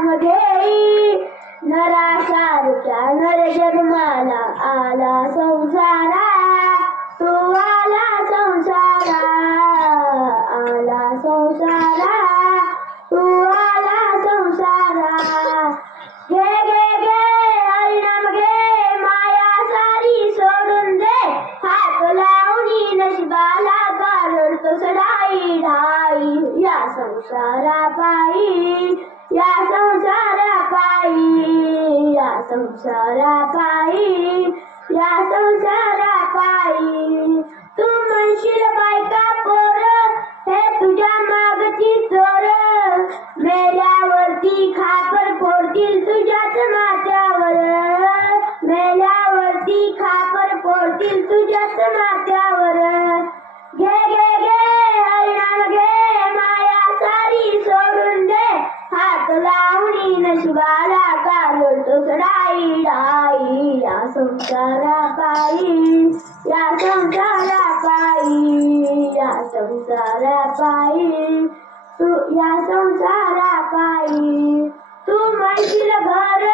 नाम घेई नरासारख्या नर जन्माला आला संसारा. तो आला संसारा. आला संसारा. तू आला संसारा. घे घे घे घे. माया सारी सोडून दे. हात लावणी नशिबाला कारण तो सडाई ढाई. या संसारा पायी या संसारा पायी या संसारा पायी या संसारा पायी तू म्हणशील बायका पोर? हे तुझ्या मागची चोर. मेल्यावरती खापर फोडतील तुझ्याच माथ्यावर मेल्यावरती खापर फोडतील तुझ्याच माथ्यावर घे घे घे हरिणाम घे माया सारी सोडून दे. हात लावणी नशिबाला आई या संसारा पायी या संसारा पायी या संसारा पायी तू या संसारा पायी तू म्हणशील घरदार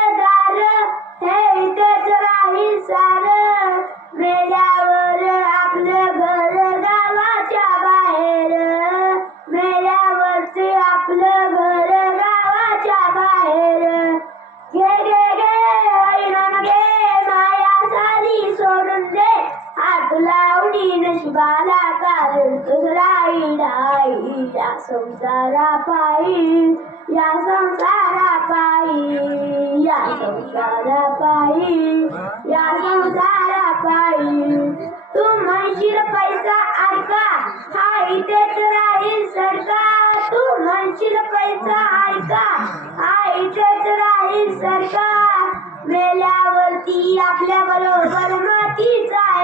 लावणी नशिबाला कारण तुझराई या संसारा पायी या संसारा पायी या संसारा पायी या संसारा पायी तू म्हणशील पैसा ऐका हा इथेच राहील सरका. तू म्हणशील पैसा ऐका हा इथेच राहील सरका. मेल्यावरती आपल्या बरोबर मातीचा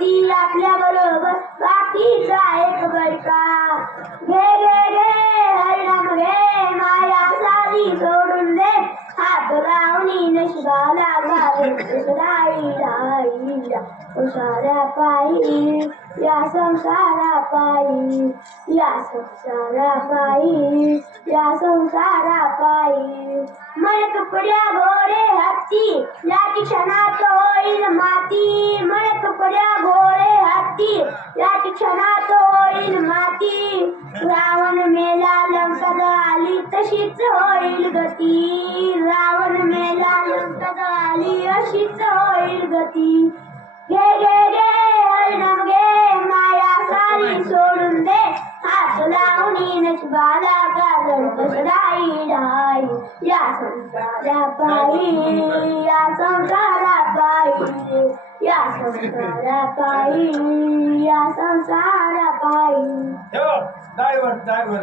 मेल्यावरती आपल्या बरोबर बाकीचा एक बैठका घे घे घे हरिनाम घे माया सारी सोडून दे हात लावणी नशिबाला घालून दुसराई राईला उसाऱ्या पायी या संसारा पायी या संसारा पायी या संसारा पायी मन तुकड्या घोडे हत्ती या क्षणात होईल माती. मन तुकड्या घोडे हत्ती या क्षणात होईल माती. रावण मेला तशीच होईल गती रावण मेला लंका जळाली अशीच होईल गती घे घे घे हरिनाम घे माया सारी सोडून दे. हात लावणी नशिबाला कारण कसडाई ढाई. या संसारा पायी या संसारा पायी या संसारा पायी या संसारा पायी डायवर डायवर